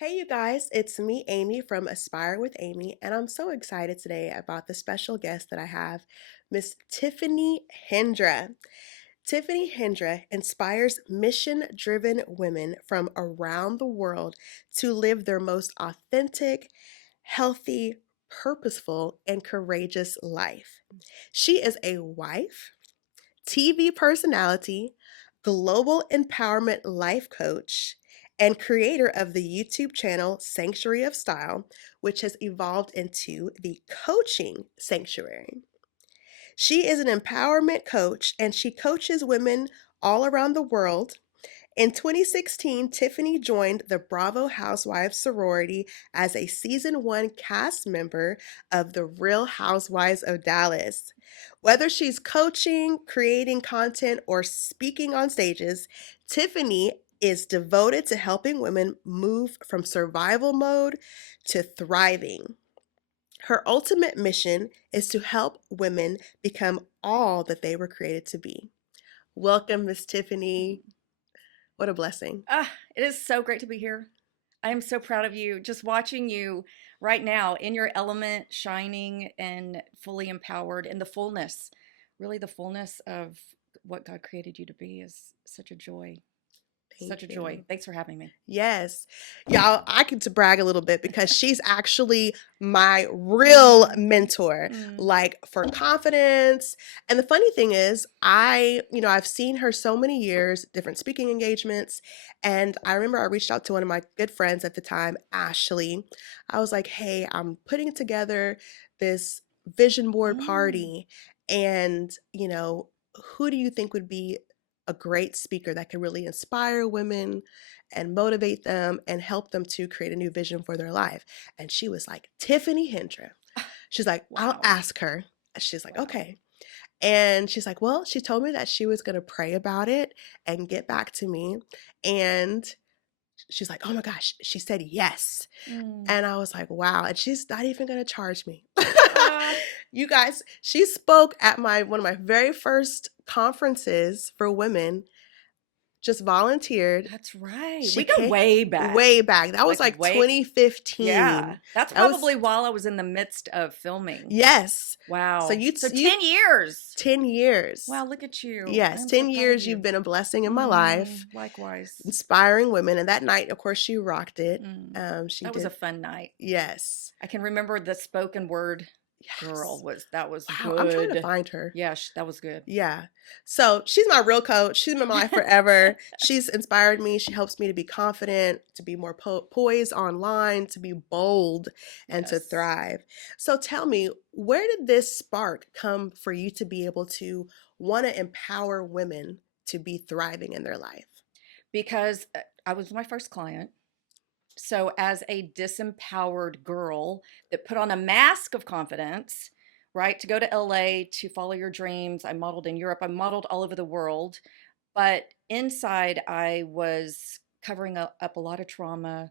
Hey, you guys, it's me, Amy from Aspire with Amy, and I'm so excited today about the special guest that I have, Miss Tiffany Hendra. Tiffany Hendra inspires mission driven women from around the world to live their most authentic, healthy, purposeful, and courageous life. She is a wife, TV personality, global empowerment life coach, and creator of the YouTube channel Sanctuary of Style, which has evolved into the Coaching Sanctuary. She is an empowerment coach and she coaches women all around the world. In 2016, Tiffany joined the Bravo Housewives sorority as a season one cast member of The Real Housewives of Dallas. Whether she's coaching, creating content, or speaking on stages, Tiffany is devoted to helping women move from survival mode to thriving. Her ultimate mission is to help women become all that they were created to be. Welcome, Miss Tiffany. What a blessing. It is so great to be here. I am so proud of you. Just watching you right now in your element, shining and fully empowered in the fullness, really the fullness of what God created you to be is such a joy. Such Thank a you. joy. Thanks for having me. Yes. Y'all, I get to brag a little bit because she's actually my real mentor, Mm. like for confidence. And the funny thing is, I've seen her so many years, different speaking engagements. And I remember I reached out to one of my good friends at the time, Ashley. I was like, hey, I'm putting together this vision board Mm. party. And, who do you think would be a great speaker that can really inspire women and motivate them and help them to create a new vision for their life? And she was like, Tiffany Hendra. She's like, I'll Wow. ask her. She's like, Wow. okay. And she's like, well, she told me that she was going to pray about it and get back to me. And she's like, oh my gosh, she said yes. Mm. And I was like, wow. And she's not even going to charge me. Uh, You guys, she spoke at my one of my very first conferences for women, just volunteered. that's right. She We go came way back. way back. That was Like like way, 2015. yeah. That's That was probably while I was in the midst of filming. yes. So Wow. So you 10 years. 10 years. Wow, look at you. I Yes, am so 10 proud of years you've you. been a blessing in my life, Likewise. inspiring women. And that night, of course, she rocked it. Mm. She That was a did. fun night. Yes. I can remember the spoken word girl Yes. was that was Wow. I'm trying to good. find her. Yeah, that was good. Yeah. So she's my real coach. She's been in my life forever. She's inspired me. She helps me to be confident, to be more poised online, to be bold, and to Yes. thrive. So tell me, where did this spark come for you to be able to want to empower women to be thriving in their life? Because I was my first client. So as a disempowered girl that put on a mask of confidence, right, to go to LA to follow your dreams, I modeled in Europe, I modeled all over the world. But inside, I was covering up a lot of trauma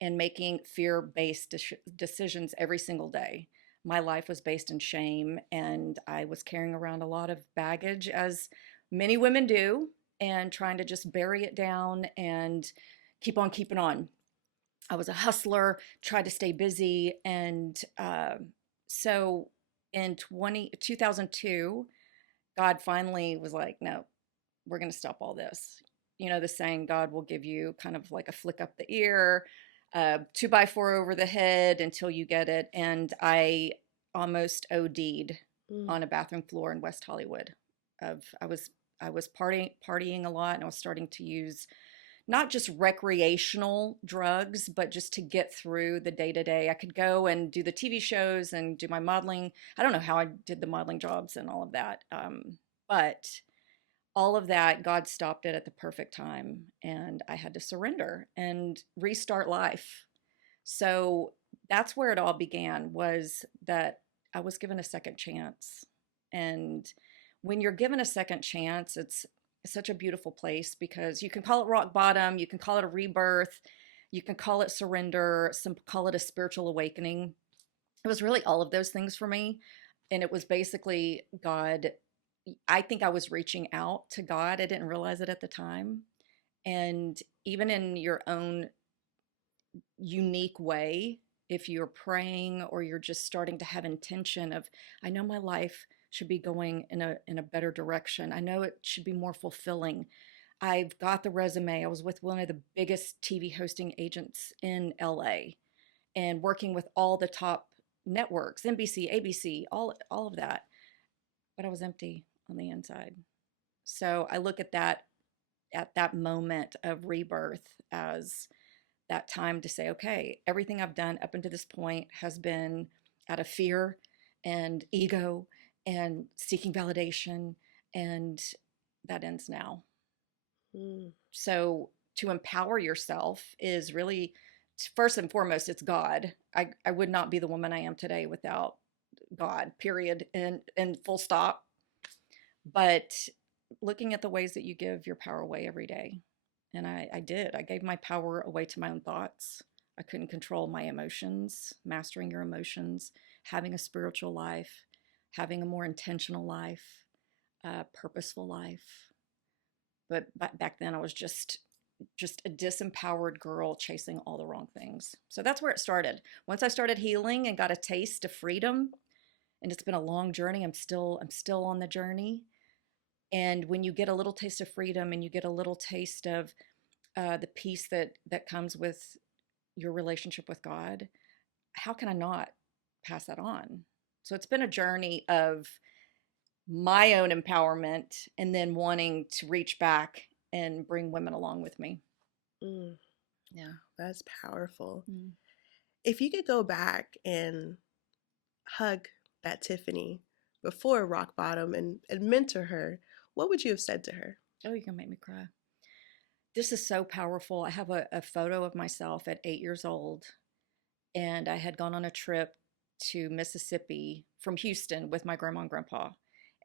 and making fear based decisions every single day. My life was based in shame, and I was carrying around a lot of baggage, as many women do, and trying to just bury it down and keep on keeping on. I was a hustler, tried to stay busy. And so in 2002, God finally was like, no, we're going to stop all this. You know, the saying, God will give you kind of like a flick up the ear, two by four over the head until you get it. And I almost OD'd Mm. on a bathroom floor in West Hollywood. Of I was partying a lot, and I was starting to use not just recreational drugs, but just to get through the day to day. I could go and do the TV shows and do my modeling. I don't know how I did the modeling jobs and all of that. But all of that, God stopped it at the perfect time. And I had to surrender and restart life. So that's where it all began, was that I was given a second chance. And when you're given a second chance, it's such a beautiful place, because you can call it rock bottom, you can call it a rebirth, you can call it surrender, some call it a spiritual awakening. It was really all of those things for me. And it was basically God. I think I was reaching out to God. I didn't realize it at the time. And even in your own unique way, if you're praying or you're just starting to have intention of, I know my life should be going in a better direction. I know it should be more fulfilling. I've got the resume. I was with one of the biggest TV hosting agents in LA and working with all the top networks, NBC, ABC, all of that. But I was empty on the inside. So I look at that moment of rebirth as that time to say, okay, everything I've done up until this point has been out of fear and ego and seeking validation, and that ends now. Mm. So to empower yourself is really, first and foremost, it's God. I would not be the woman I am today without God, period, and full stop. But looking at the ways that you give your power away every day. And I did. I gave my power away to my own thoughts. I couldn't control my emotions, mastering your emotions, having a spiritual life, having a more intentional life, purposeful life. But back then I was just a disempowered girl chasing all the wrong things. So that's where it started. Once I started healing and got a taste of freedom, and it's been a long journey, I'm still on the journey. And when you get a little taste of freedom and you get a little taste of the peace that comes with your relationship with God, how can I not pass that on? So it's been a journey of my own empowerment and then wanting to reach back and bring women along with me. Mm. Yeah. That's powerful. Mm. If you could go back and hug that Tiffany before rock bottom and mentor her, what would you have said to her? Oh, you're gonna make me cry. This is so powerful. I have a photo of myself at 8 years old, and I had gone on a trip to Mississippi from Houston with my grandma and grandpa.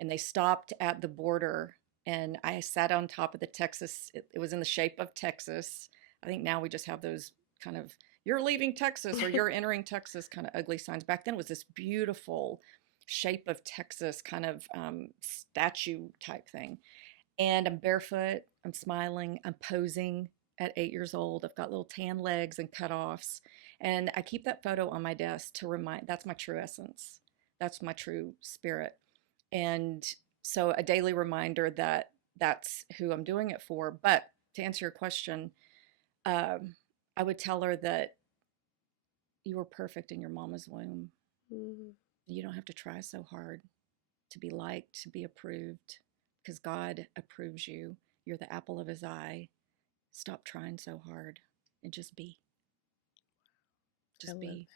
And they stopped at the border, and I sat on top of the Texas. It was in the shape of Texas. I think now we just have those kind of, you're leaving Texas or you're entering Texas kind of ugly signs. Back then it was this beautiful shape of Texas kind of statue type thing. And I'm barefoot, I'm smiling, I'm posing at 8 years old. I've got little tan legs and cutoffs. And I keep that photo on my desk to remind, that's my true essence. That's my true spirit. And so a daily reminder that that's who I'm doing it for. But to answer your question, I would tell her that you were perfect in your mama's womb. Mm. You don't have to try so hard to be liked, to be approved, because God approves you. You're the apple of his eye. Stop trying so hard and just be. I Just love be.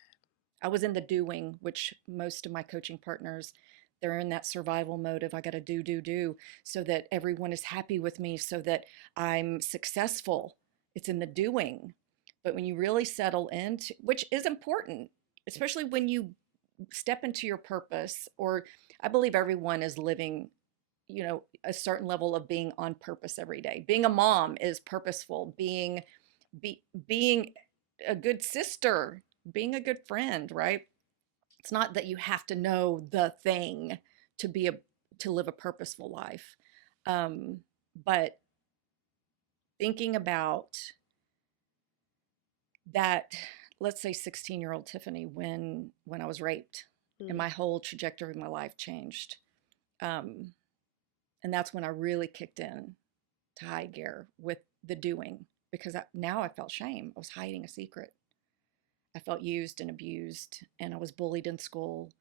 I was in the doing, which most of my coaching partners, they're in that survival mode of I got to do, so that everyone is happy with me, so that I'm successful. It's in the doing. But when you really settle into, which is important, especially when you step into your purpose, or I believe everyone is living, a certain level of being on purpose every day. Being a mom is purposeful. Being a good sister, being a good friend, right? It's not that you have to know the thing to be a to live a purposeful life. Um, but thinking about that, let's say 16-year-old Tiffany, when I was raped and Mm. my whole trajectory of my life changed. Um, and that's when I really kicked in to high gear with the doing, because now I felt shame. I was hiding a secret. I felt used and abused, and I was bullied in school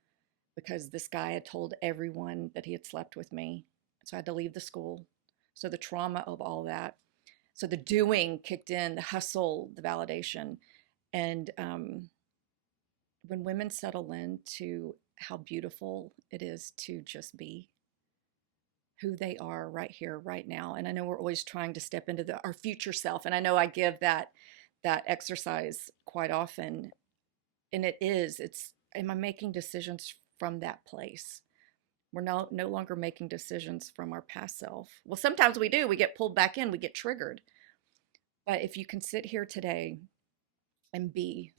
because this guy had told everyone that he had slept with me. So I had to leave the school. So the trauma of all that. So the doing kicked in, the hustle, the validation. And when women settle into how beautiful it is to just be who they are right here, right now. And I know we're always trying to step into our future self. And I know I give that exercise quite often. And it's, am I making decisions from that place? We're no longer making decisions from our past self. Well, sometimes we do. We get pulled back in, we get triggered. But if you can sit here today and be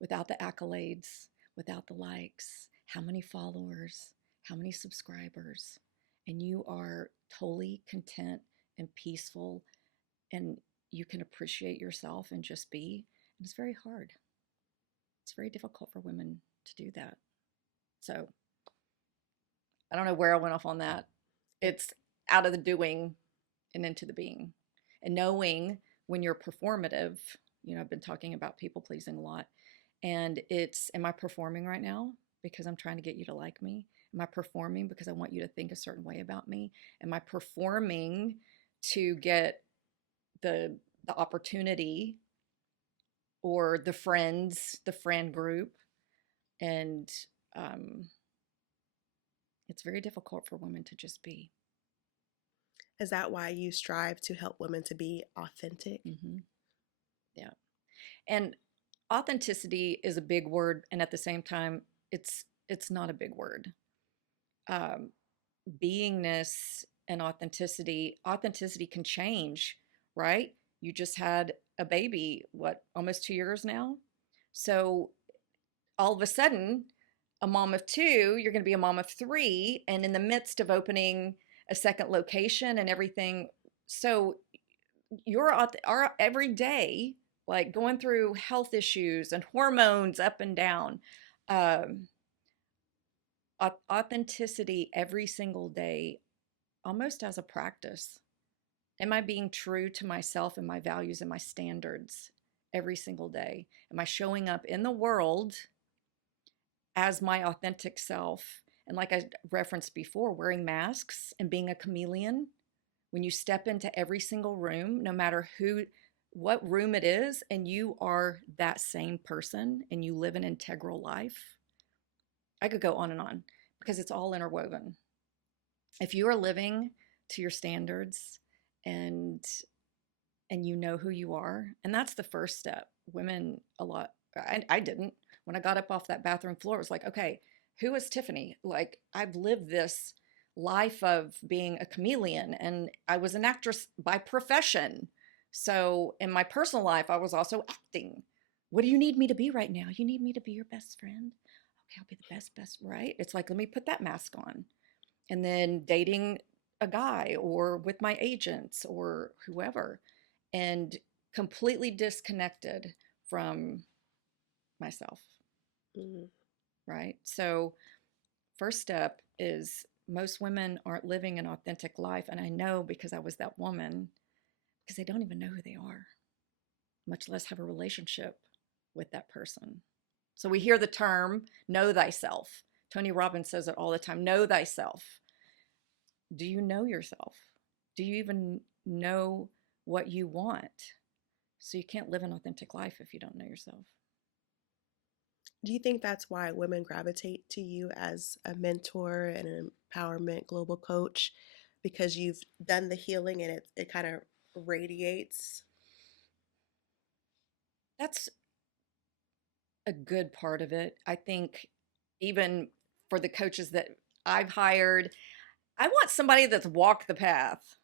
without the accolades, without the likes, how many followers, how many subscribers, and you are totally content and peaceful, and you can appreciate yourself and just be, And it's very hard. It's very difficult for women to do that. So I don't know where I went off on that. It's out of the doing and into the being. And knowing when you're performative, I've been talking about people pleasing a lot. And it's, am I performing right now because I'm trying to get you to like me? Am I performing because I want you to think a certain way about me? Am I performing to get the opportunity or the friends, the friend group? And um, it's very difficult for women to just be. Is that why you strive to help women to be authentic? Mm-hmm. Yeah. And authenticity is a big word, and at the same time, it's not a big word. Um, Beingness and authenticity can change, right? You just had a baby, what, almost 2 years now? So all of a sudden, a mom of two, you're going to be a mom of three, and in the midst of opening a second location and everything. So you're our every day, like going through health issues and hormones up and down. Um, Authenticity every single day, almost as a practice. Am I being true to myself and my values and my standards every single day? Am I showing up in the world as my authentic self? And like I referenced before, wearing masks and being a chameleon. When you step into every single room, no matter what room it is, and you are that same person and you live an integral life. I could go on because it's all interwoven. If you are living to your standards and you know who you are, and that's the first step. Women a lot, I didn't. When I got up off that bathroom floor, it was like, okay, who is Tiffany? Like, I've lived this life of being a chameleon, and I was an actress by profession. So in my personal life, I was also acting. What do you need me to be right now? You need me to be your best friend? Okay, I'll be the best, right? It's like, let me put that mask on. And then dating a guy or with my agents or whoever, and completely disconnected from myself, Mm. right? So, first step is most women aren't living an authentic life. And I know because I was that woman, because they don't even know who they are, much less have a relationship with that person. So, we hear the term know thyself. Tony Robbins says it all the time, know thyself. Do you know yourself? Do you even know what you want? So, you can't live an authentic life if you don't know yourself. Do you think that's why women gravitate to you as a mentor and an empowerment global coach? Because you've done the healing and it kind of radiates? That's a good part of it. I think even for the coaches that I've hired, I want somebody that's walked the path.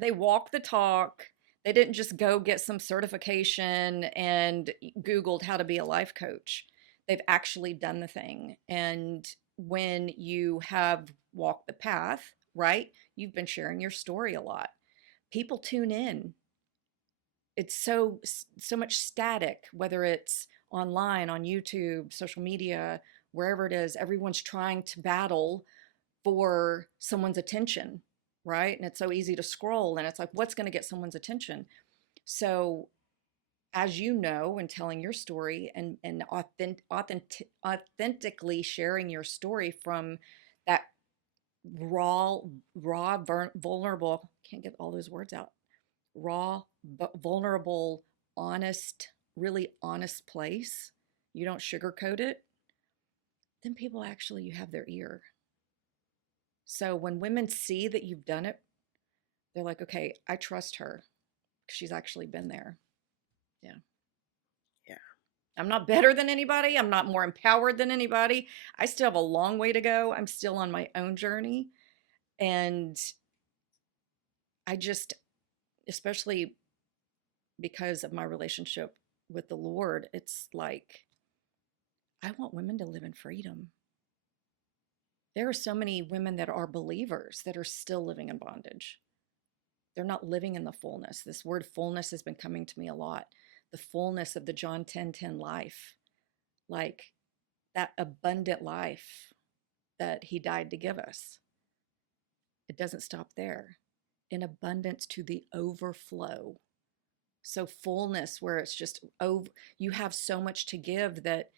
They walk the talk. They didn't just go get some certification and Googled how to be a life coach. They've actually done the thing. And when you have walked the path, right, you've been sharing your story a lot. People tune in. It's so much static, whether it's online, on YouTube, social media, wherever it is. Everyone's trying to battle for someone's attention, right? And it's so easy to scroll, and it's like, what's going to get someone's attention? So, as you know, in telling your story and authentically sharing your story from that vulnerable, can't get all those words out, raw, vulnerable, honest, really honest place, you don't sugarcoat it, then people actually, you have their ear. So when women see that you've done it, they're like, okay, I trust her. She's actually been there. Yeah. Yeah. I'm not better than anybody. I'm not more empowered than anybody. I still have a long way to go. I'm still on my own journey. And I just, especially because of my relationship with the Lord, it's like, I want women to live in freedom. There are so many women that are believers that are still living in bondage. They're not living in the fullness. This word fullness has been coming to me a lot. the fullness of the John 10:10 life, like that abundant life that he died to give us. It doesn't stop there. In abundance to the overflow. So fullness where it's just over, you have so much to give that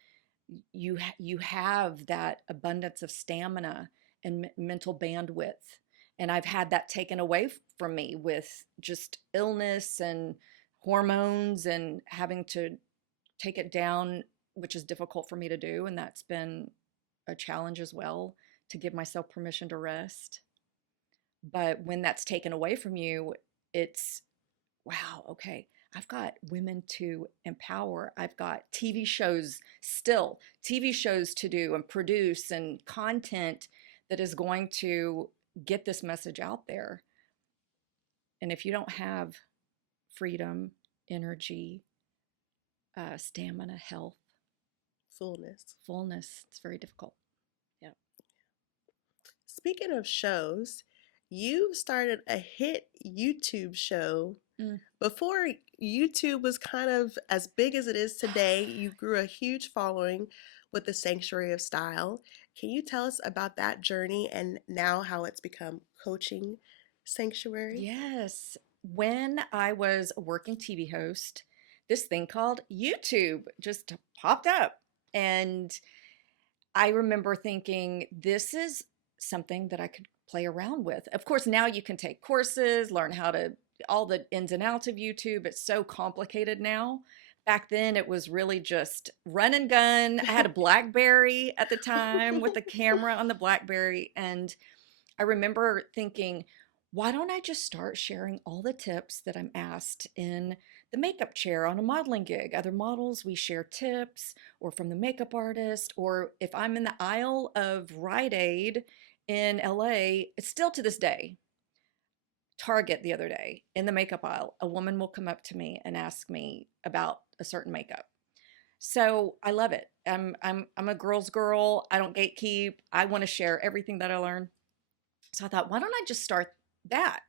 you have that abundance of stamina and mental bandwidth. And I've had that taken away from me with just illness and hormones and having to take it down, which is difficult for me to do, and that's been a challenge as well, to give myself permission to rest. But when that's taken away from you, it's wow, okay, I've got women to empower. I've got TV shows to do and produce and content that is going to get this message out there. And if you don't have freedom, energy, stamina, health, Fullness. fullness, it's very difficult. Yeah. Speaking of shows, you started a hit YouTube show. Mm. Before YouTube was kind of as big as it is today, you grew a huge following with the Sanctuary of Style. Can you tell us about that journey and now how it's become Coaching Sanctuary? Yes. When I was a working TV host, this thing called YouTube just popped up. And I remember thinking, this is something that I could play around with. Of course, now you can take courses, learn how to, all the ins and outs of YouTube. It's so complicated now. Back then, it was really just run and gun. I had a Blackberry at the time with a camera on the Blackberry. And I remember thinking, why don't I just start sharing all the tips that I'm asked in the makeup chair on a modeling gig? Other models, we share tips, or from the makeup artist, or if I'm in the aisle of Rite Aid in LA, it's still to this day. Target the other day in the makeup aisle, a woman will come up to me and ask me about a certain makeup. So I love it. I'm a girl's girl. I don't gatekeep. I want to share everything that I learn. So I thought, why don't I just start that?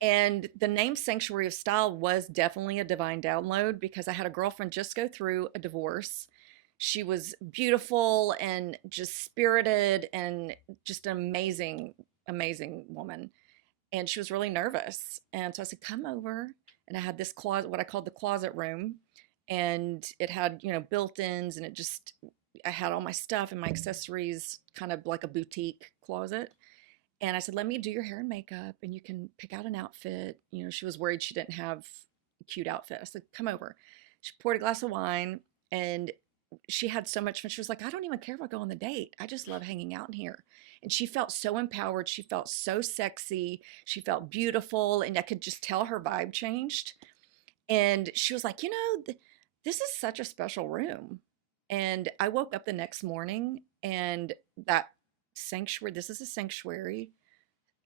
And the name Sanctuary of Style was definitely a divine download because I had a girlfriend just go through a divorce. She was beautiful and just spirited and just an amazing, amazing woman. And she was really nervous. And so I said, come over. And I had this closet, what I called the closet room. And it had, built-ins, and I had all my stuff and my accessories, kind of like a boutique closet. And I said, let me do your hair and makeup and you can pick out an outfit. She was worried she didn't have a cute outfit. I said, come over. She poured a glass of wine and she had so much fun. She was like, I don't even care if I go on the date. I just love hanging out in here. And she felt so empowered. She felt so sexy. She felt beautiful. And I could just tell her vibe changed. And she was like, this is such a special room. And I woke up the next morning and that sanctuary, this is a sanctuary.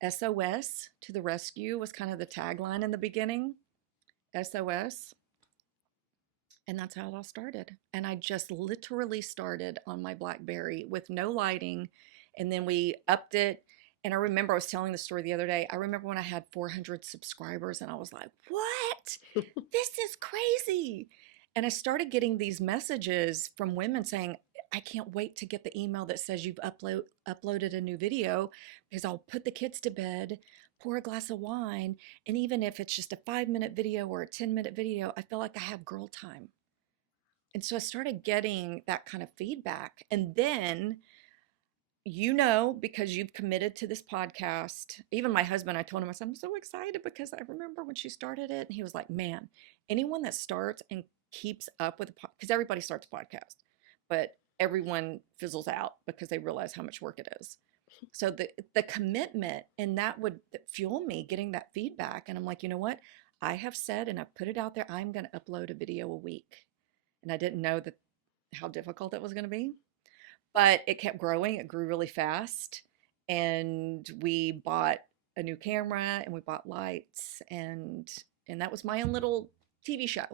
SOS to the rescue was kind of the tagline in the beginning. SOS. And that's how it all started. And I just literally started on my Blackberry with no lighting. And then we upped it. And I remember I was telling the story the other day. I remember when I had 400 subscribers and I was like, what? This is crazy. And I started getting these messages from women saying, I can't wait to get the email that says you've uploaded a new video because I'll put the kids to bed, pour a glass of wine, and even if it's just a 5-minute video or a 10-minute video, I feel like I have girl time. And so I started getting that kind of feedback. And then, because you've committed to this podcast, even my husband, I told him, I said, I'm so excited because I remember when she started it. And he was like, man, anyone that starts and keeps up with because everybody starts a podcast, but everyone fizzles out because they realize how much work it is. So the commitment, and that would fuel me getting that feedback. And I'm like, you know what? I have said, and I put it out there, I'm going to upload a video a week. And I didn't know how difficult it was going to be, but it kept growing. It grew really fast. And we bought a new camera and we bought lights, and that was my own little TV show.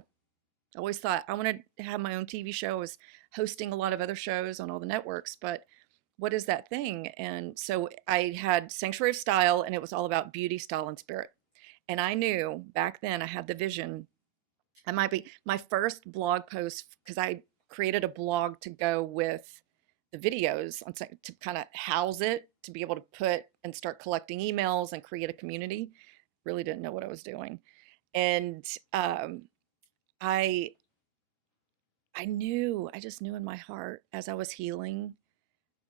I always thought I wanted to have my own TV show. I was hosting a lot of other shows on all the networks, but what is that thing? And so I had Sanctuary of Style, and it was all about beauty, style, and spirit. And I knew back then I had the vision I might be my first blog post because I created a blog to go with the videos on to kind of house it, to be able to put and start collecting emails and create a community. Really didn't know what I was doing. And I I just knew in my heart as I was healing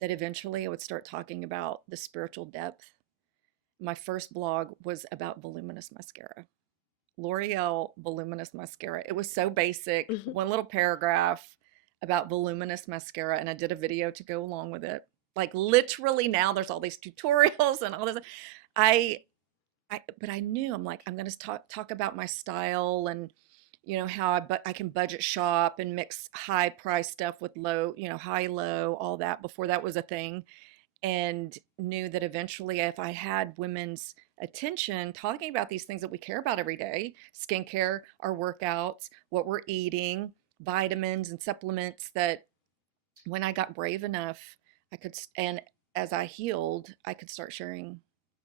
that eventually I would start talking about the spiritual depth. My first blog was about voluminous mascara. L'Oreal voluminous mascara. It was so basic, Mhm. one little paragraph about voluminous mascara, and I did a video to go along with it. Like literally now there's all these tutorials and all this. I but I knew, I'm like, I'm going to talk about my style and how I can budget shop and mix high price stuff with low, high low, all that before that was a thing. And knew that eventually if I had women's attention talking about these things that we care about every day, skincare, our workouts, what we're eating, vitamins and supplements, that when I got brave enough, I could, and as I healed, I could start sharing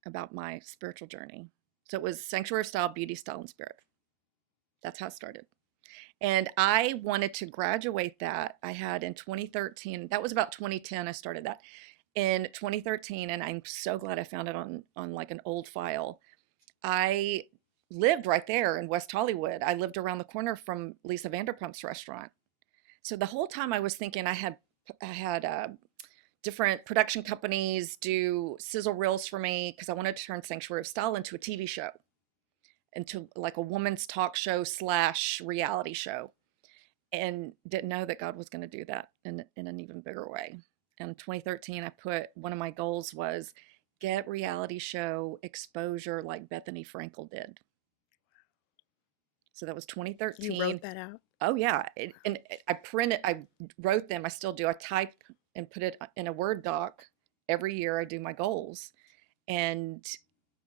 about my spiritual journey. So it was sanctuary style, beauty style, and spirit. That's how it started. And I wanted to graduate that. I had in 2013, that was about 2010, I started that in 2013, and I'm so glad I found it on like an old file. I lived right there in West Hollywood. I lived around the corner from Lisa Vanderpump's restaurant. So the whole time I was thinking I had different production companies do sizzle reels for me because I wanted to turn Sanctuary of Style into a TV show, into like a woman's talk show slash reality show, and didn't know that God was going to do that in an even bigger way. In 2013, I put one of my goals was get reality show exposure like Bethany Frankel did. So that was You 2013. wrote that out? Oh yeah, I wrote them. I still do. I type and put it in a Word doc. Every year I do my goals. And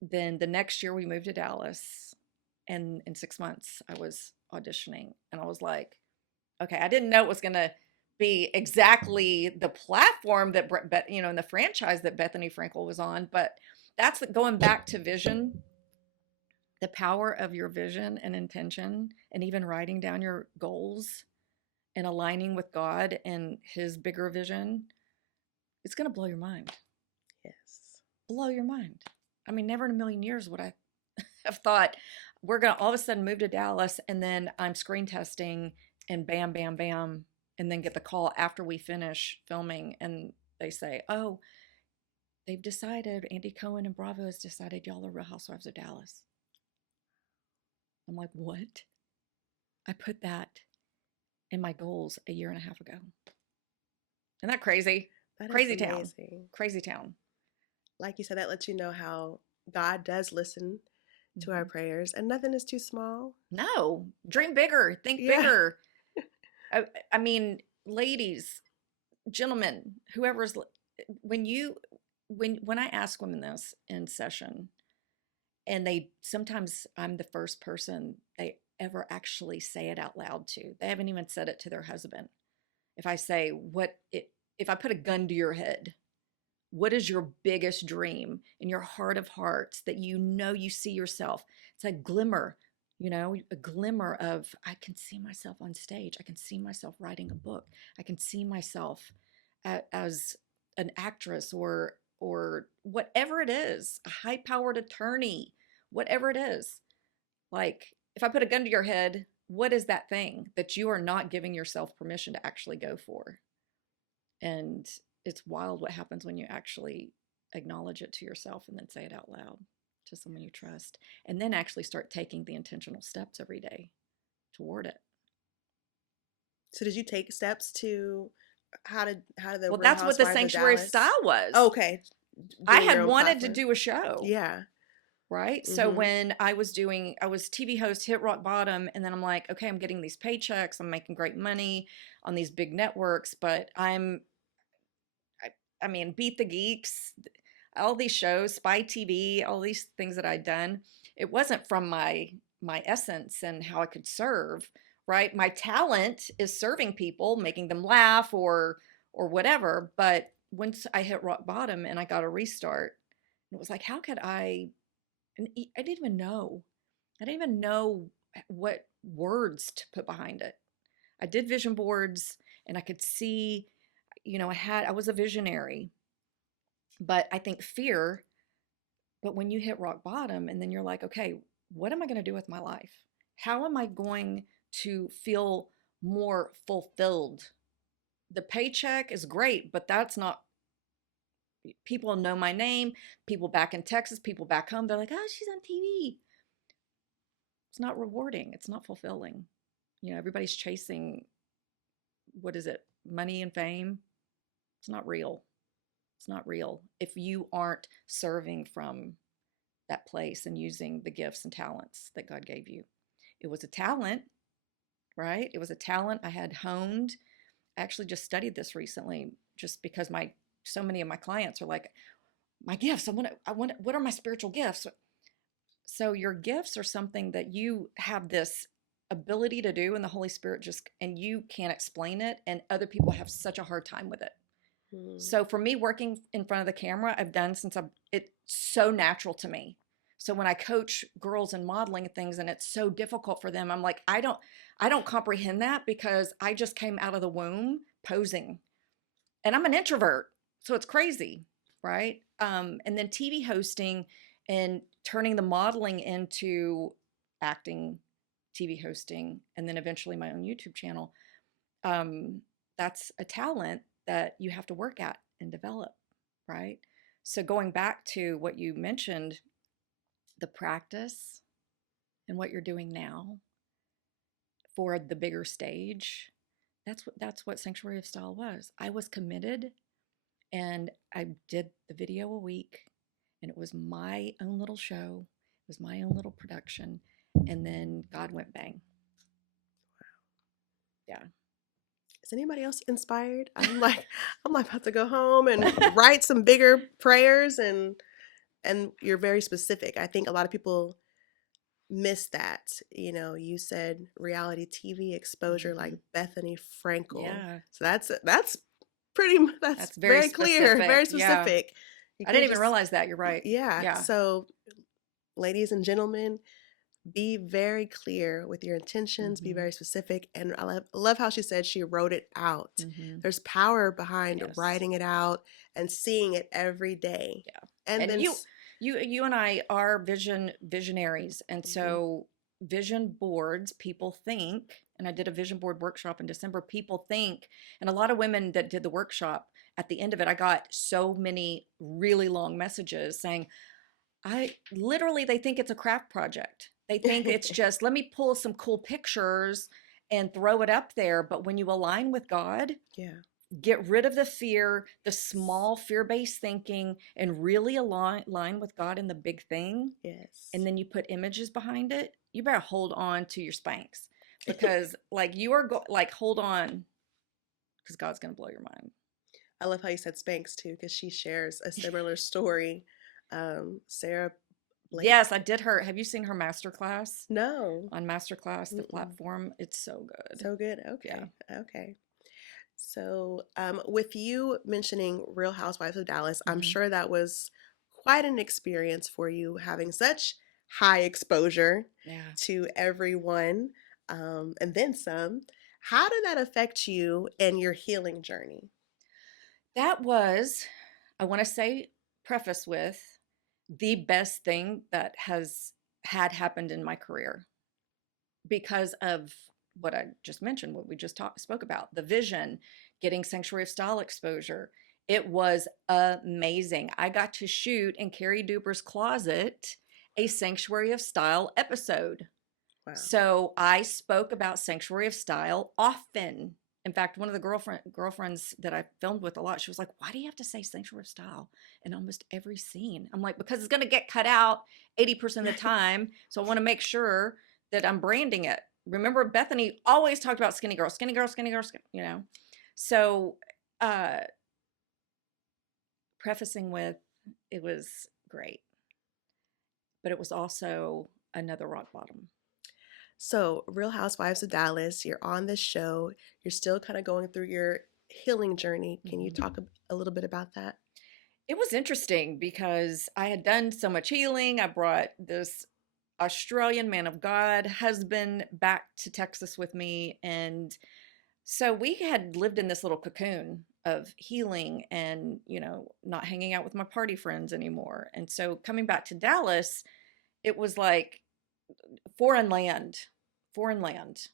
then the next year we moved to Dallas. And in 6 months I was auditioning. And I was like, okay, I didn't know it was going to be exactly the platform that, in the franchise that Bethany Frankel was on. But that's going back to vision, the power of your vision and intention, and even writing down your goals and aligning with God and his bigger vision. It's going to blow your mind. Yes. Blow your mind. I mean, never in a million years would I have thought we're going to all of a sudden move to Dallas, and then I'm screen testing and bam, bam, bam. And then get the call after we finish filming and they say, oh, they've decided, Andy Cohen and Bravo has decided y'all are Real Housewives of Dallas. I'm like, what? I put that in my goals a year and a half ago. Isn't that crazy? That is Crazy town. amazing. Crazy town. Like you said, that lets you know how God does listen to our Mm-hmm. prayers, and nothing is too small. No, dream bigger, think Yeah. bigger. I mean, ladies, gentlemen, whoever's, when you, when I ask women this in session, and they sometimes I'm the first person they ever actually say it out loud to. They haven't even said it to their husband. If I say, if I put a gun to your head, what is your biggest dream in your heart of hearts that you see yourself? It's a glimmer, a glimmer of, I can see myself on stage. I can see myself writing a book. I can see myself as an actress, or whatever it is, a high-powered attorney, whatever it is. Like, if I put a gun to your head, what is that thing that you are not giving yourself permission to actually go for? And it's wild what happens when you actually acknowledge it to yourself and then say it out loud to someone you trust, and then actually start taking the intentional steps every day toward it. So did you take steps to how did the Well, Real that's what the Housewives of Sanctuary of Dallas? Style was. Okay, I doing your had own wanted to platform. do a show, Yeah. right? So Mhm. when I was TV host, hit rock bottom, and then I'm like, okay, I'm getting these paychecks, I'm making great money on these big networks, but I mean, Beat the Geeks, all these shows, Spy TV, all these things that I'd done, it wasn't from my essence and how I could serve, right? My talent is serving people, making them laugh or whatever. But once I hit rock bottom and I got a restart, it was like, how could I? And I didn't even know. I didn't even know what words to put behind it. I did vision boards and I could see, I was a visionary, but I think fear, but when you hit rock bottom and then you're like, okay, what am I going to do with my life? How am I going to feel more fulfilled? The paycheck is great, but that's not, people know my name, people back in Texas, people back home, they're like, oh, she's on TV. It's not rewarding. It's not fulfilling. Everybody's chasing, what is it? Money and fame. It's not real. It's not real if you aren't serving from that place and using the gifts and talents that God gave you. It was a talent, right? It was a talent I had honed. I actually just studied this recently just because so many of my clients are like, my gifts, what are my spiritual gifts? So your gifts are something that you have this ability to do, and the Holy Spirit and you can't explain it, and other people have such a hard time with it. Mm. So for me, working in front of the camera, I've done it's so natural to me. So when I coach girls in modeling things and it's so difficult for them, I'm like, I don't comprehend that because I just came out of the womb posing, and I'm an introvert. So it's crazy, right? And then TV hosting and turning the modeling into acting, TV hosting, and then eventually my own YouTube channel. That's a talent that you have to work at and develop, right? So going back to what you mentioned, the practice and what you're doing now for the bigger stage, that's what Sanctuary of Style was. I was committed and I did the video a week, and it was my own little show. It was my own little production. And then God went bang. Yeah. Is anybody else inspired? I'm like about to go home and write some bigger prayers, and you're very specific. I think a lot of people miss that. You said reality TV exposure like Mhm. Bethany Frankel. Yeah. So that's that's That's very very clear, specific. very Yeah. specific. You I could didn't have even just realize that. You're right. yeah. Yeah. So ladies and gentlemen, be very clear with your intentions, be Mm-hmm. very specific. And I love how she said she wrote it out. Mm-hmm. There's power behind Yes. writing it out and seeing it every day. Yeah. And And then, you and I are visionaries. And mhm, so vision boards, people think, and I did a vision board workshop in December, people think, and a lot of women that did the workshop, at the end of it, I got so many really long messages saying, they think it's a craft project. They think it's just, let me pull some cool pictures and throw it up there. But when you align with God, yeah, get rid of the fear, the small fear-based thinking, and really align with God in the big thing, and yes. then you put images behind it, you better hold on to your Spanx, because like you are like, hold on, because God's going to blow your mind. I love how you said Spanx too, because she shares a similar story. Sarah Blake? Yes, I did her. Have you seen her masterclass No. on Masterclass, the Mm-mm. platform? It's so good. So good. Yeah. Okay. Okay. So, with you mentioning Real Housewives of Dallas, I'm Hmm. sure that was quite an experience for you having such high exposure Yeah. to everyone, and then some. How did that affect you and your healing journey? That was, I want to say, preface with the best thing that had happened in my career because of what I just mentioned, what we just spoke about, the vision, getting Sanctuary of Style exposure. It was amazing. I got to shoot in Carrie Duper's closet a Sanctuary of Style episode. Wow. So I spoke about Sanctuary of Style often. In fact, one of the girlfriends that I filmed with a lot, she was like, "Why do you have to say Sanctuary of Style in almost every scene?" I'm like, "Because it's going to get cut out 80% of the time. So I want to make sure that I'm branding it." Remember, Bethany always talked about skinny girl, skinny girl, skinny girl, So, uh, prefacing with, it was great, but it was also another rock bottom. So, Real Housewives of Dallas, you're on this show. You're still kind of going through your healing journey. Can you Mhm. talk a little bit about that? It was interesting because I had done so much healing. I brought this Australian man of God husband back to Texas with me. And so we had lived in this little cocoon of healing and, not hanging out with my party friends anymore. And so coming back to Dallas, it was like foreign land, foreign land.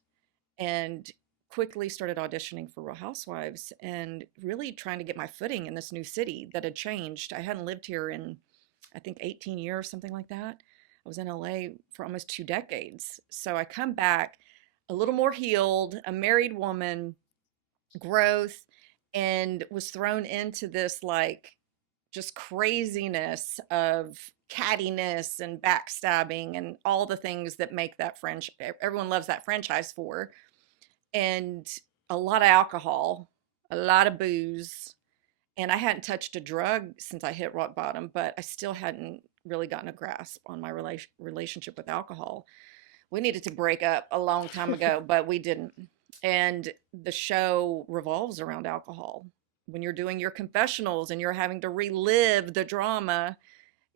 And quickly started auditioning for Real Housewives and really trying to get my footing in this new city that had changed. I hadn't lived here in, I think, 18 years, something like that. I was in LA for almost 2 decades. So I come back a little more healed, a married woman, growth, and was thrown into this like just craziness of cattiness and backstabbing and all the things that make that French everyone loves that franchise for, and a lot of alcohol, a lot of booze. And I hadn't touched a drug since I hit rock bottom, but I still hadn't really gotten a grasp on my relationship with alcohol. We needed to break up a long time ago, but we didn't. And the show revolves around alcohol. When you're doing your confessionals and you're having to relive the drama,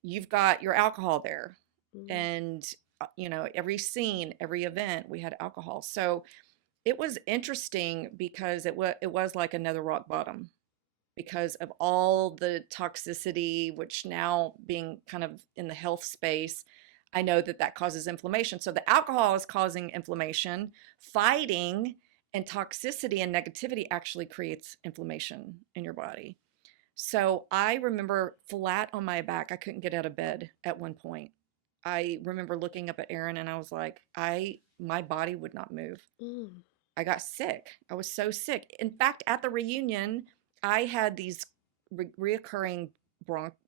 you've got your alcohol there. Mm. And, every scene, every event, we had alcohol. So it was interesting because it was like another rock bottom because of all the toxicity, which now being kind of in the health space, I know that that causes inflammation. So the alcohol is causing inflammation, fighting, and toxicity and negativity actually creates inflammation in your body. So I remember flat on my back. I couldn't get out of bed at one point. I remember looking up at Aaron and I was like, my body would not move. Mm. I got sick. I was so sick. In fact, at the reunion, I had these reoccurring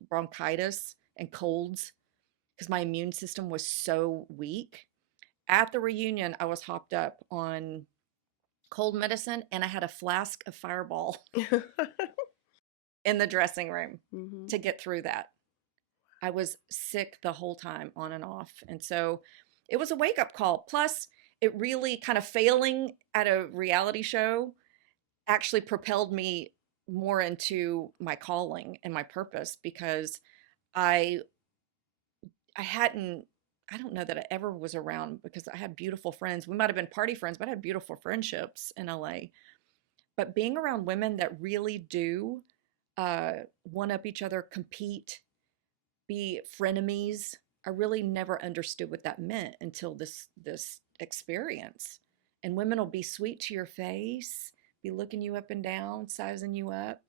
bronchitis and colds because my immune system was so weak. At the reunion, I was hopped up on cold medicine and I had a flask of Fireball in the dressing room Hmm. to get through that. I was sick the whole time, on and off. And so it was a wake up call. Plus, it really kind of failing at a reality show actually propelled me more into my calling and my purpose because I I hadn't I don't know that I ever was around because I had beautiful friends. We might have been party friends, but I had beautiful friendships in LA. But being around women that really do one up each other, compete, be frenemies, I really never understood what that meant until this experience. And women will be sweet to your face, be looking you up and down, sizing you up.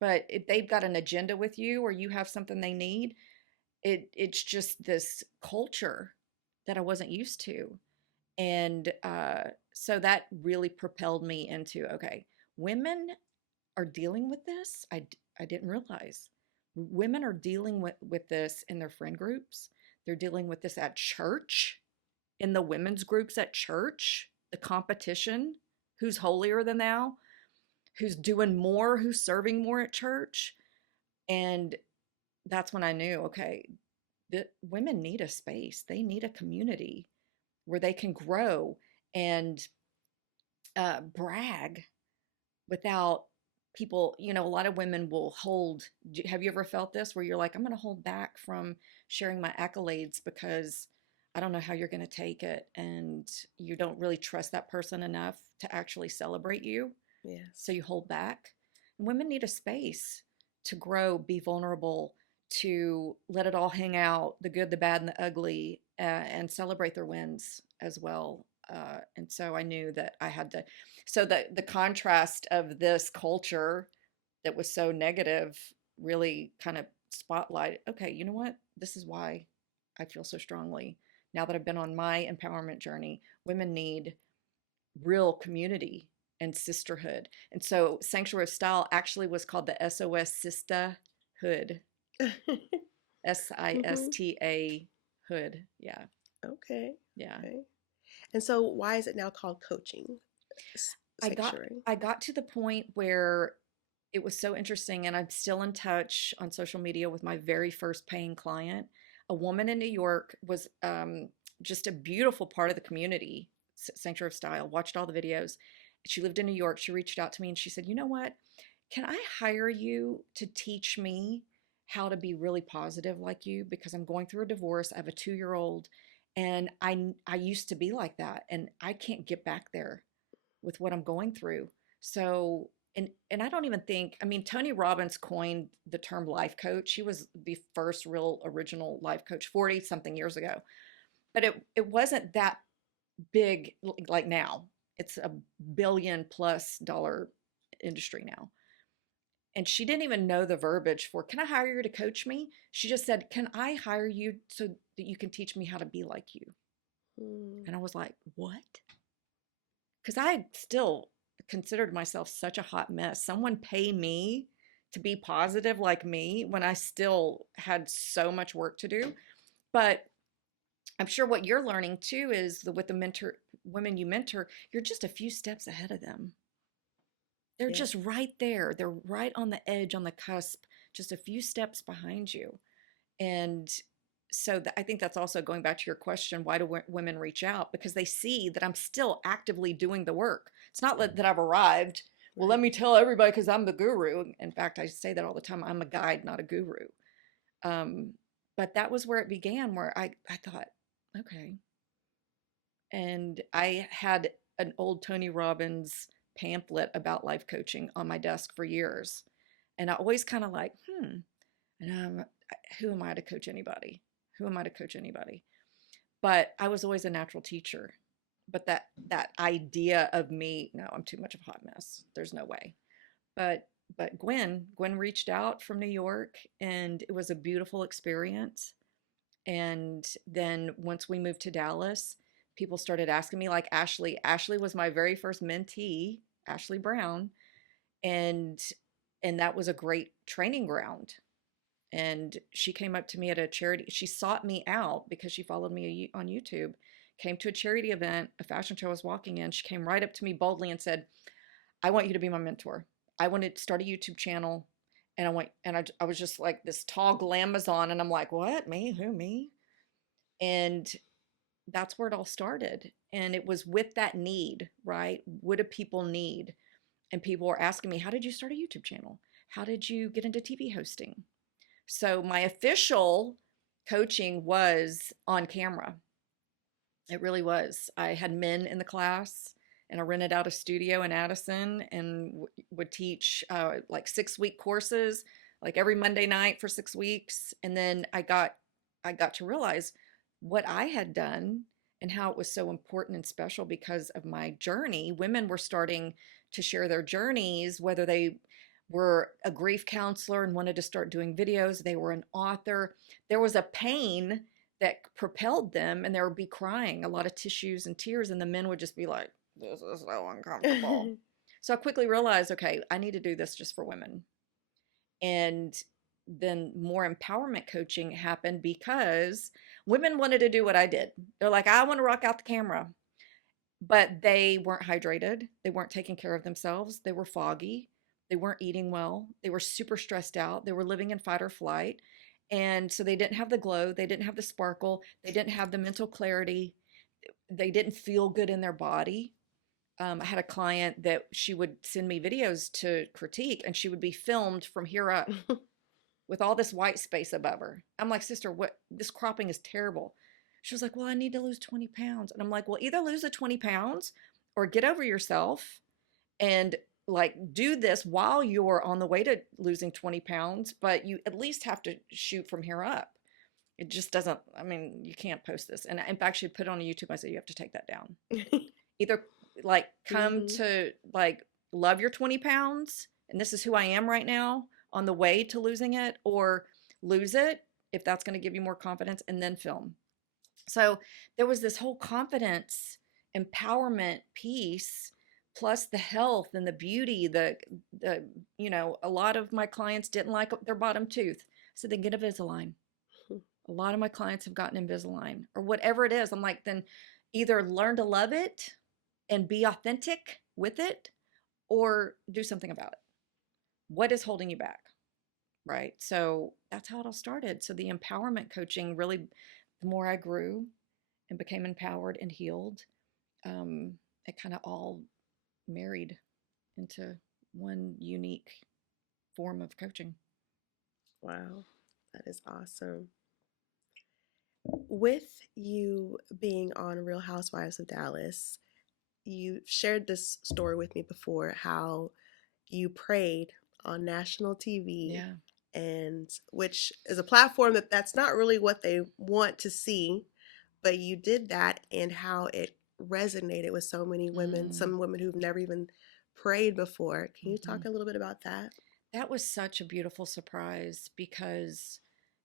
But if they've got an agenda with you or you have something they need, it's just this culture that I wasn't used to. And so that really propelled me into okay, women are dealing with this. I didn't realize women are dealing with this in their friend groups. They're dealing with this at church, in the women's groups at church, the competition, who's holier than thou, who's doing more, who's serving more at church. And that's when I knew, okay, that women need a space. They need a community where they can grow and brag without people. A lot of women will hold. Have you ever felt this where you're like, I'm going to hold back from sharing my accolades because I don't know how you're going to take it, and you don't really trust that person enough to actually celebrate you, so Yes. you hold back. Women need a space to grow, be vulnerable, to let it all hang out, the good, the bad, and the ugly, and celebrate their wins as well. And so I knew that I had to. So the contrast of this culture that was so negative really kind of spotlight. Okay, you know what? This is why I feel so strongly now that I've been on my empowerment journey. Women need real community and sisterhood. And so Sanctuary of Style actually was called the SOS Sisterhood. Hmm. SISTA hood. Yeah. Okay. Yeah. Okay. And so, why is it now called coaching I got sanctuary? I got to the point where it was so interesting, and I'm still in touch on social media with my very first paying client. A woman in New York was just a beautiful part of the community, Sanctuary of Style, watched all the videos. She lived in New York. She reached out to me and she said, you know what? Can I hire you to teach me how to be really positive like you? Because I'm going through a divorce. I have a 2-year-old And I used to be like that, and I can't get back there with what I'm going through. So, and I don't even think, I mean, Tony Robbins coined the term life coach. He was the first real original life coach 40 something years ago. But it wasn't that big like now. It's a $1 billion+ industry now. And she didn't even know the verbiage for, can I hire you to coach me? She just said, can I hire you so that you can teach me how to be like you? Mm. And I was like, what? Because I still considered myself such a hot mess. Someone pay me to be positive like me when I still had so much work to do. But I'm sure what you're learning too is with the mentor women you mentor, you're just a few steps ahead of them. They're Yeah. just right there. They're right on the edge, on the cusp, just a few steps behind you. And so I think that's also going back to your question, why do women reach out? Because they see that I'm still actively doing the work. It's not that I've arrived. Well, let Right. me tell everybody because I'm the guru. In fact, I say that all the time. I'm a guide, not a guru. Um, but that was where it began, where I thought, okay. And I had an old Tony Robbins pamphlet about life coaching on my desk for years. And I always kind of like, and who am I to coach anybody? Who am I to coach anybody? But I was always a natural teacher. But that idea of me, no, I'm too much of a hot mess. There's no way. But Gwen reached out from New York, and it was a beautiful experience. And then once we moved to Dallas, people started asking me, like Ashley. Ashley was my very first mentee, Ashley Brown, and that was a great training ground. And she came up to me at a charity. She sought me out because she followed me on YouTube. Came to a charity event, a fashion show I was walking in. She came right up to me boldly and said, "I want you to be my mentor. I want to start a YouTube channel." And I was just like this tall glamazon, and I'm like, "What? Me? Who? Me?" And that's where it all started. And it was with that need, right? What do people need? And people were asking me, how did you start a YouTube channel? How did you get into TV hosting? So my official coaching was on camera. It really was. I had men in the class, and I rented out a studio in Addison and would teach like 6-week courses, like every Monday night for 6 weeks. And then I got to realize what I had done and how it was so important and special because of my journey. Women were starting to share their journeys, whether they were a grief counselor and wanted to start doing videos, they were an author. There was a pain that propelled them, and they would be crying, a lot of tissues and tears, and the men would just be like, this is so uncomfortable. So I quickly realized, okay, I need to do this just for women. And then more empowerment coaching happened because women wanted to do what I did. They're like, I want to rock out the camera. But they weren't hydrated. They weren't taking care of themselves. They were foggy. They weren't eating well. They were super stressed out. They were living in fight or flight. And so they didn't have the glow. They didn't have the sparkle. They didn't have the mental clarity. They didn't feel good in their body. I had a client that she would send me videos to critique, and she would be filmed from here up with all this white space above her. I'm like, sister, what? This cropping is terrible. She was like, well, I need to lose 20 pounds. And I'm like, well, either lose the 20 pounds or get over yourself and like do this while you're on the way to losing 20 pounds, but you at least have to shoot from here up. It just doesn't, I mean, you can't post this. And in fact, she put it on YouTube. I said, you have to take that down. Either like come Hmm. to like love your 20 pounds, and this is who I am right now on the way to losing it, or lose it if that's going to give you more confidence, and then film. So there was this whole confidence, empowerment piece, plus the health and the beauty. The a lot of my clients didn't like their bottom tooth, so they get Invisalign. A lot of my clients have gotten Invisalign or whatever it is. I'm like, then either learn to love it and be authentic with it, or do something about it. What is holding you back? Right. So that's how it all started. So the empowerment coaching really, the more I grew and became empowered and healed, um, it kind of all married into one unique form of coaching. Wow, that is awesome. With you being on Real Housewives of Dallas, you shared this story with me before how you prayed on national TV, Yeah. and which is a platform that's not really what they want to see, but you did that, and how it resonated with so many women, Mm, some women who've never even prayed before. Can you mhm. talk a little bit about that? That was such a beautiful surprise because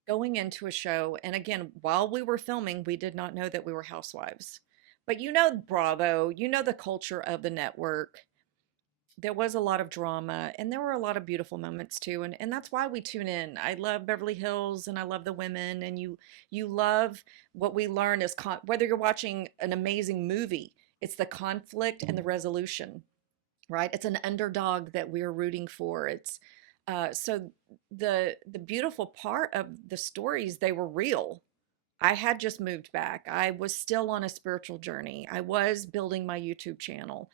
going into a show, and again, while we were filming, we did not know that we were housewives. But you know, Bravo, you know the culture of the network. There was a lot of drama and there were a lot of beautiful moments too. And that's why we tune in. I love Beverly Hills and I love the women, and you love what we learn is whether you're watching an amazing movie, it's the conflict and the resolution, right? It's an underdog that we're rooting for. It's so the beautiful part of the stories, they were real. I had just moved back. I was still on a spiritual journey. I was building my YouTube channel.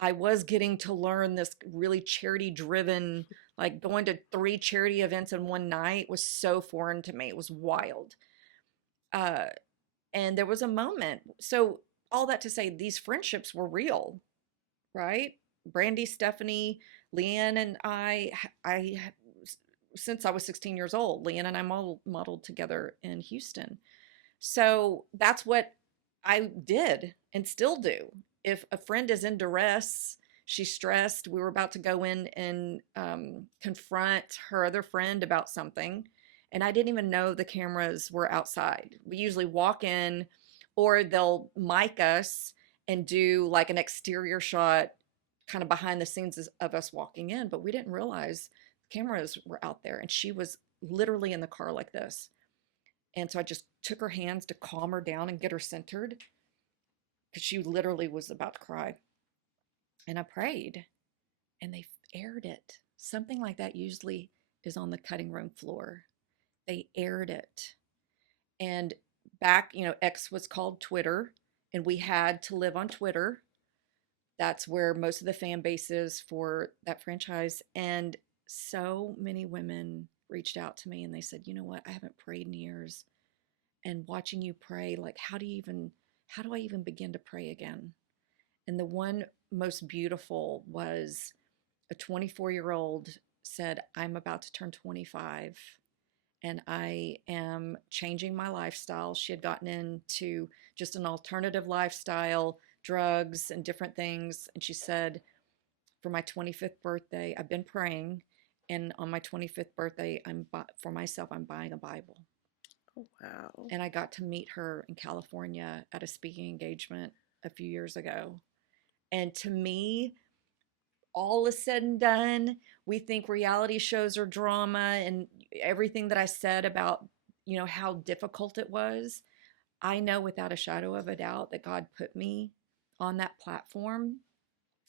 I was getting to learn this really charity driven, like going to 3 charity events in one night was so foreign to me. It was wild. Uh, and there was a moment. So, all that to say, these friendships were real, right? Brandy, Stephanie, Leanne, and I, since I was 16 years old, Leanne and I modeled together in Houston. So that's what I did and still do. If a friend is in duress, she's stressed, we were about to go in and confront her other friend about something, and I didn't even know the cameras were outside. We usually walk in, or they'll mic us and do like an exterior shot, kind of behind the scenes of us walking in, but we didn't realize cameras were out there, and she was literally in the car like this. And so I just took her hands to calm her down and get her centered because she literally was about to cry. And I prayed and they aired it. Something like that usually is on the cutting room floor. They aired it. And back, X was called Twitter, and we had to live on Twitter. That's where most of the fan base is for that franchise. And so many women reached out to me and they said, you know what? I haven't prayed in years, and watching you pray, like how do I even begin to pray again? And the one most beautiful was a 24-year-old said, I'm about to turn 25 and I am changing my lifestyle. She had gotten into just an alternative lifestyle, drugs and different things, and she said, for my 25th birthday, I've been praying, and on my 25th birthday, for myself, I'm buying a Bible. Oh, wow. And I got to meet her in California at a speaking engagement a few years ago. And to me, all is said and done, we think reality shows are drama, and everything that I said about, how difficult it was. I know without a shadow of a doubt that God put me on that platform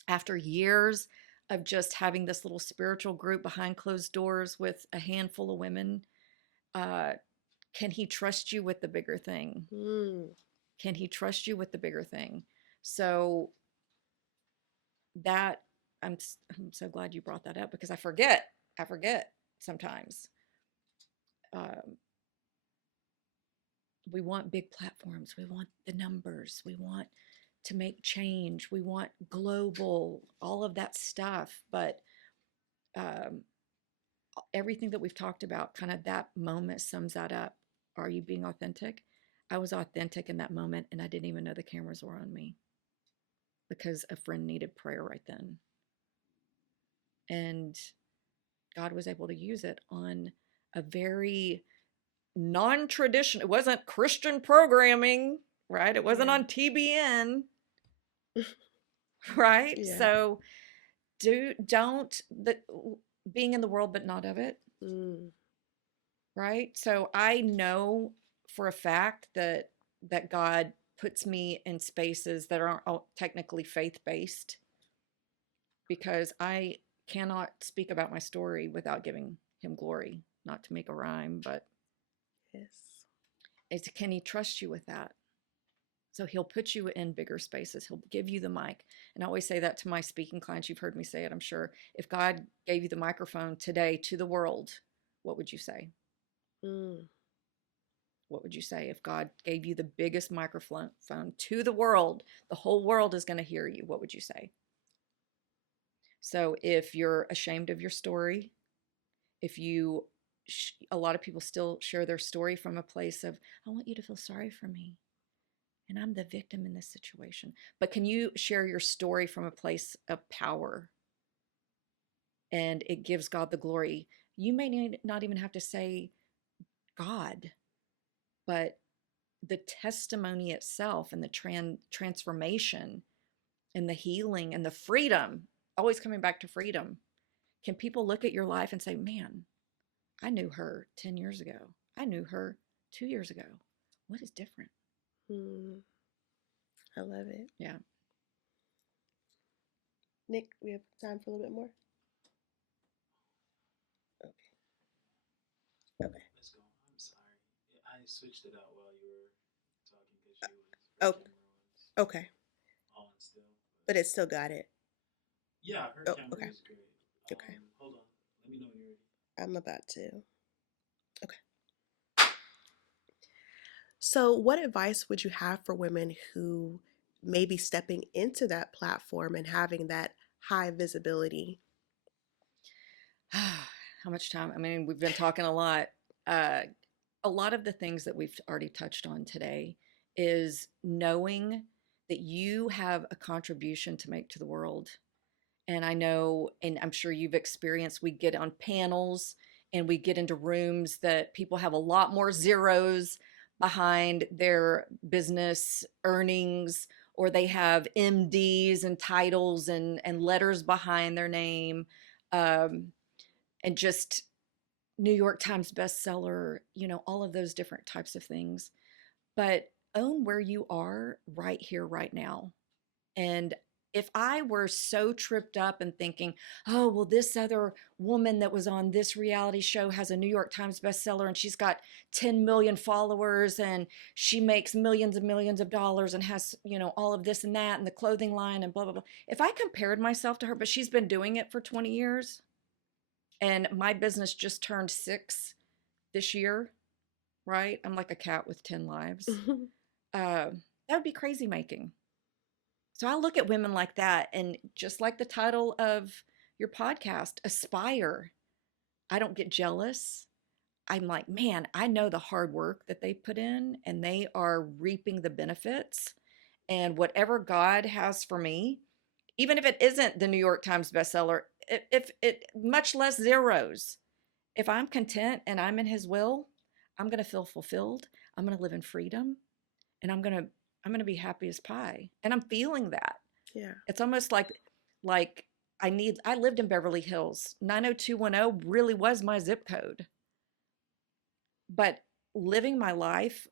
after years of just having this little spiritual group behind closed doors with a handful of women. Uh, can He trust you with the bigger thing? Mm. Can He trust you with the bigger thing? So that I'm so glad you brought that up because I forget sometimes. Um, we want big platforms, we want the numbers, we want to make change, we want global, all of that stuff, but um, everything that we've talked about, kind of that moment sums that up. Are you being authentic? I was authentic in that moment and I didn't even know the cameras were on me because a friend needed prayer right then. And God was able to use it on a very non-traditional, it wasn't Christian programming, right? It wasn't Yeah. on TBN, right? Yeah. So don't the being in the world but not of it, Mm. right? So I know for a fact that God puts me in spaces that aren't technically faith-based, because I cannot speak about my story without giving him glory. Not to make a rhyme, but Yes. can he trust you with that? So he'll put you in bigger spaces. He'll give you the mic. And I always say that to my speaking clients. You've heard me say it, I'm sure. If God gave you the microphone today to the world, what would you say? Mm. What would you say if God gave you the biggest microphone to the world? The whole world is going to hear you. What would you say? So if you're ashamed of your story, if you, a lot of people still share their story from a place of, I want you to feel sorry for me. And I'm the victim in this situation. But can you share your story from a place of power? And it gives God the glory. You may not even have to say God, but the testimony itself and the transformation and the healing and the freedom, always coming back to freedom. Can people look at your life and say, man, I knew her 10 years ago. I knew her 2 years ago. What is different? Mm, I love it. Yeah. Nick, we have time for a little bit more? Okay. Okay. Let's go. I'm sorry. I switched it out while you were talking because you was Oh, camera was okay. on still. But it still got it. Yeah, her Oh, camera okay. was great. Okay. Hold on. Let me know when you're ready. I'm about to. Okay. So, what advice would you have for women who may be stepping into that platform and having that high visibility? How much time? I mean, we've been talking a lot. Uh, a lot of the things that we've already touched on today is knowing that you have a contribution to make to the world. And I know, and I'm sure you've experienced, we get on panels and we get into rooms that people have a lot more zeros behind their business earnings, or they have MDs and titles and letters behind their name, um, and just New York Times bestseller, all of those different types of things. But own where you are right here, right now. And if I were so tripped up and thinking, oh, well, this other woman that was on this reality show has a New York Times bestseller and she's got 10 million followers and she makes millions of dollars and has, all of this and that and the clothing line and blah, blah, blah. If I compared myself to her, but she's been doing it for 20 years and my business just turned 6 this year, right? I'm like a cat with 10 lives. That would be crazy making. So I look at women like that, and just like the title of your podcast, aspire. I don't get jealous. I'm like, man, I know the hard work that they put in, and they are reaping the benefits. And whatever God has for me, even if it isn't the New York Times bestseller, if it much less zeros, if I'm content and I'm in His will, I'm going to feel fulfilled. I'm going to live in freedom, and I'm going to be happy as pie. And I'm feeling that. Yeah. It's almost like I lived in Beverly Hills. 90210 really was my zip code. But living my life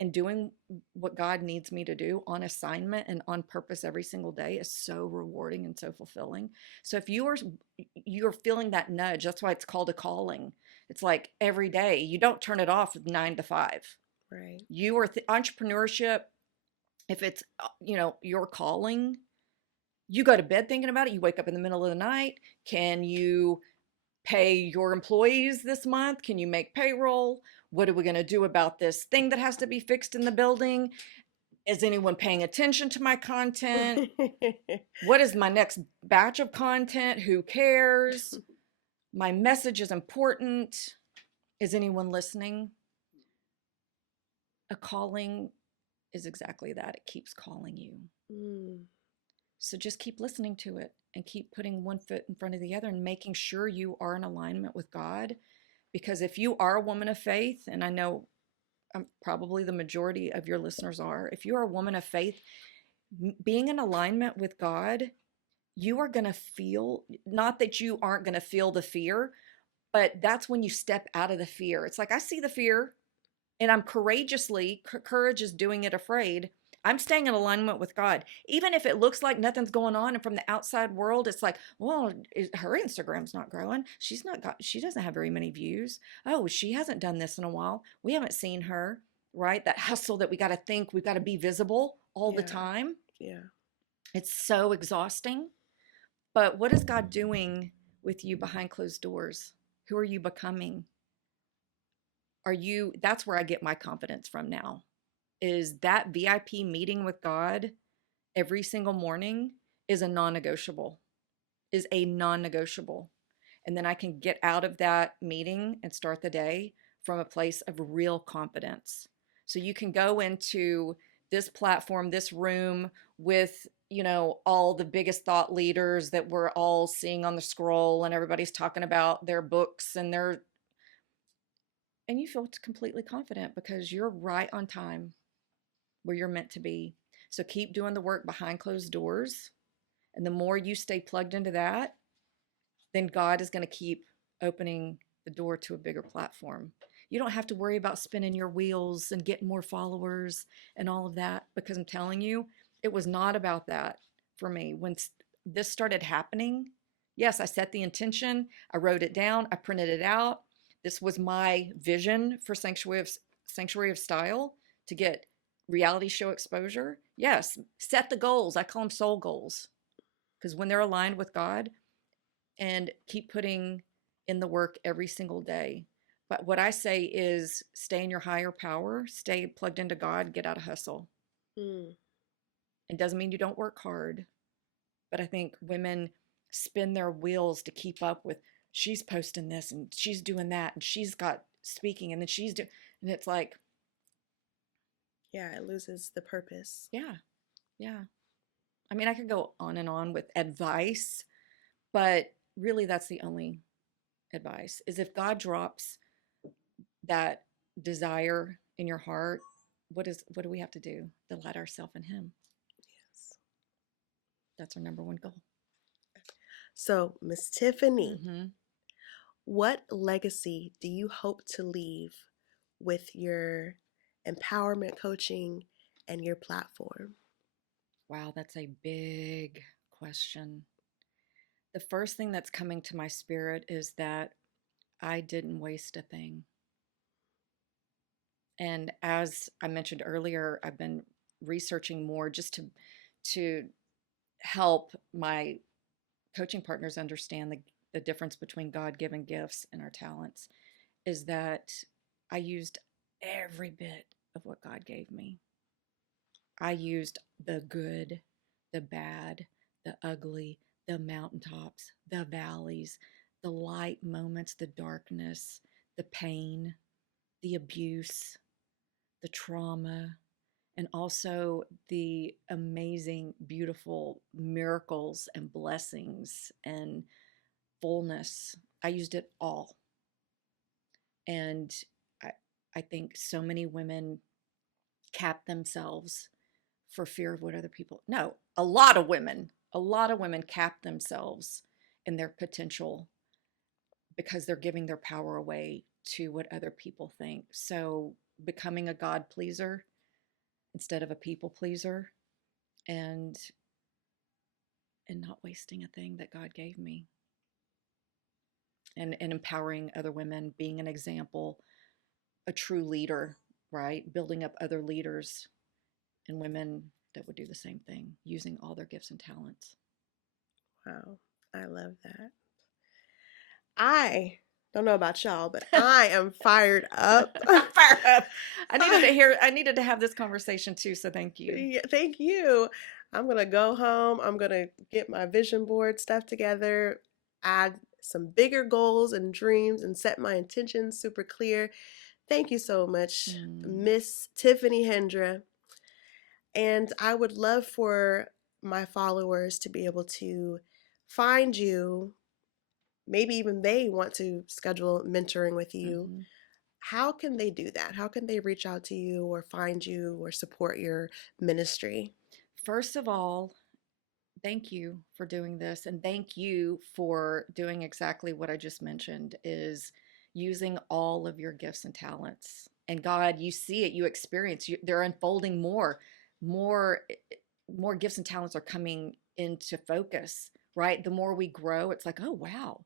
and doing what God needs me to do on assignment and on purpose every single day is so rewarding and so fulfilling. So if you're feeling that nudge, that's why it's called a calling. It's like every day. You don't turn it off 9 to 5. Right. You are entrepreneurship, if it's your calling, you go to bed thinking about it. You wake up in the middle of the night. Can you pay your employees this month? Can you make payroll? What are we going to do about this thing that has to be fixed in the building? Is anyone paying attention to my content? What is my next batch of content? Who cares? My message is important. Is anyone listening? A calling is exactly that. It keeps calling you. Mm. So just keep listening to it and keep putting one foot in front of the other and making sure you are in alignment with God. Because if you are a woman of faith, and I know probably the majority of your listeners are, if you are a woman of faith, being in alignment with God, you are going to feel, not that you aren't going to feel the fear, but that's when you step out of the fear. It's like, I see the fear and I'm courage is doing it afraid. I'm staying in alignment with God. Even if it looks like nothing's going on and from the outside world, it's like, well, her Instagram's not growing. She doesn't have very many views. Oh, she hasn't done this in a while. We haven't seen her, right? That hustle that we got to think, we've got to be visible all the Yeah. time. Yeah. It's so exhausting. But what is God doing with you behind closed doors? Who are you becoming? That's where I get my confidence from now, is that VIP meeting with God every single morning is a non-negotiable, is a non-negotiable. And then I can get out of that meeting and start the day from a place of real confidence. So you can go into this platform, this room with, all the biggest thought leaders that we're all seeing on the scroll, and everybody's talking about their books and you feel completely confident because you're right on time where you're meant to be. So keep doing the work behind closed doors. And the more you stay plugged into that, then God is going to keep opening the door to a bigger platform. You don't have to worry about spinning your wheels and getting more followers and all of that, because I'm telling you, it was not about that for me. When this started happening, yes, I set the intention, I wrote it down, I printed it out. This was my vision for Sanctuary of Style, to get reality show exposure. Yes, set the goals. I call them soul goals, because when they're aligned with God, and keep putting in the work every single day. But what I say is stay in your higher power, stay plugged into God, get out of hustle. Mm. It doesn't mean you don't work hard, but I think women spin their wheels to keep up with, she's posting this and she's doing that and she's got speaking and then she's doing, and it's like, Yeah, it loses the purpose. yeah, yeah. I mean, I could go on and on with advice, but really that's the only advice, is if God drops that desire in your heart, what do we have to do? Delight ourselves in Him. Yes. That's our number one goal. So, Miss Tiffany, Mm-hmm. what legacy do you hope to leave with your empowerment coaching and your platform? Wow, that's a big question. The first thing that's coming to my spirit is that I didn't waste a thing. And as I mentioned earlier, I've been researching more just to help my coaching partners understand the difference between God-given gifts and our talents, is that I used every bit of what God gave me. I used the good, the bad, the ugly, the mountaintops, the valleys, the light moments, the darkness, the pain, the abuse, the trauma, and also the amazing, beautiful miracles and blessings and fullness. I used it all. And I, I think so many women cap themselves for fear of what other people. No, a lot of women cap themselves in their potential because they're giving their power away to what other people think. So becoming a God pleaser instead of a people pleaser, and not wasting a thing that God gave me, and empowering other women, being an example, a true leader, right? Building up other leaders and women that would do the same thing, using all their gifts and talents. Wow, I love that. I don't know about y'all, but I am fired up. I'm fired up. I needed to have this conversation too, so thank you. Yeah, thank you. I'm gonna go home. I'm gonna get my vision board stuff together, add some bigger goals and dreams, and set my intentions super clear. Thank you so much, Miss Tiffany Hendra. And I would love for my followers to be able to find you. Maybe even they want to schedule mentoring with you. Mm-hmm. How can they do that? How can they reach out to you or find you or support your ministry? First of all, thank you for doing this, and thank you for doing exactly what I just mentioned, is using all of your gifts and talents. And God, you see it, you experience, they're unfolding more more gifts and talents are coming into focus, right? The more we grow, it's like, oh wow,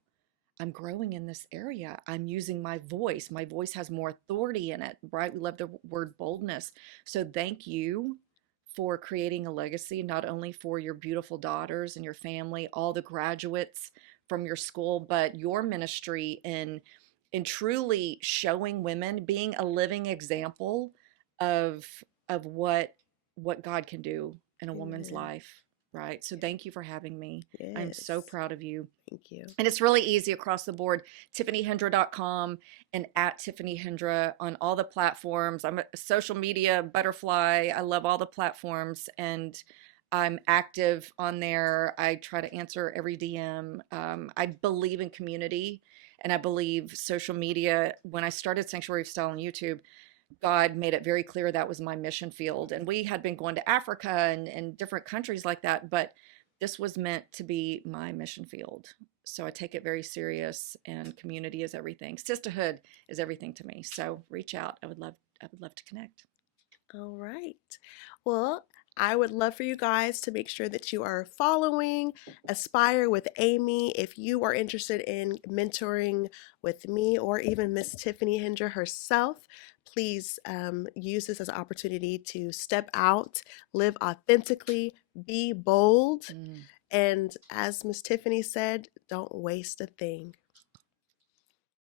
I'm growing in this area. I'm using my voice. My voice has more authority in it, right? We love the word boldness. So thank you for creating a legacy, not only for your beautiful daughters and your family, all the graduates from your school, but your ministry in in truly showing women, being a living example of what God can do in a woman's Amen. life, right? So thank you for having me. I'm so Yes. proud of you. Thank you. And it's really easy across the board. TiffanyHendra.com and at Tiffany Hendra on all the platforms. I'm a social media butterfly. I love all the platforms and I'm active on there. I try to answer every DM. I believe in community and I believe social media. When I started Sanctuary of Style on YouTube, God made it very clear that was my mission field. And we had been going to Africa and different countries like that, but this was meant to be my mission field. So I take it very serious and community is everything. Sisterhood is everything to me. So reach out. I would love to connect. All right. Well, I would love for you guys to make sure that you are following Aspire with Amy. If you are interested in mentoring with me or even Miss Tiffany Hendra herself, please use this as an opportunity to step out, live authentically, be bold, Mm. and as Miss Tiffany said, don't waste a thing.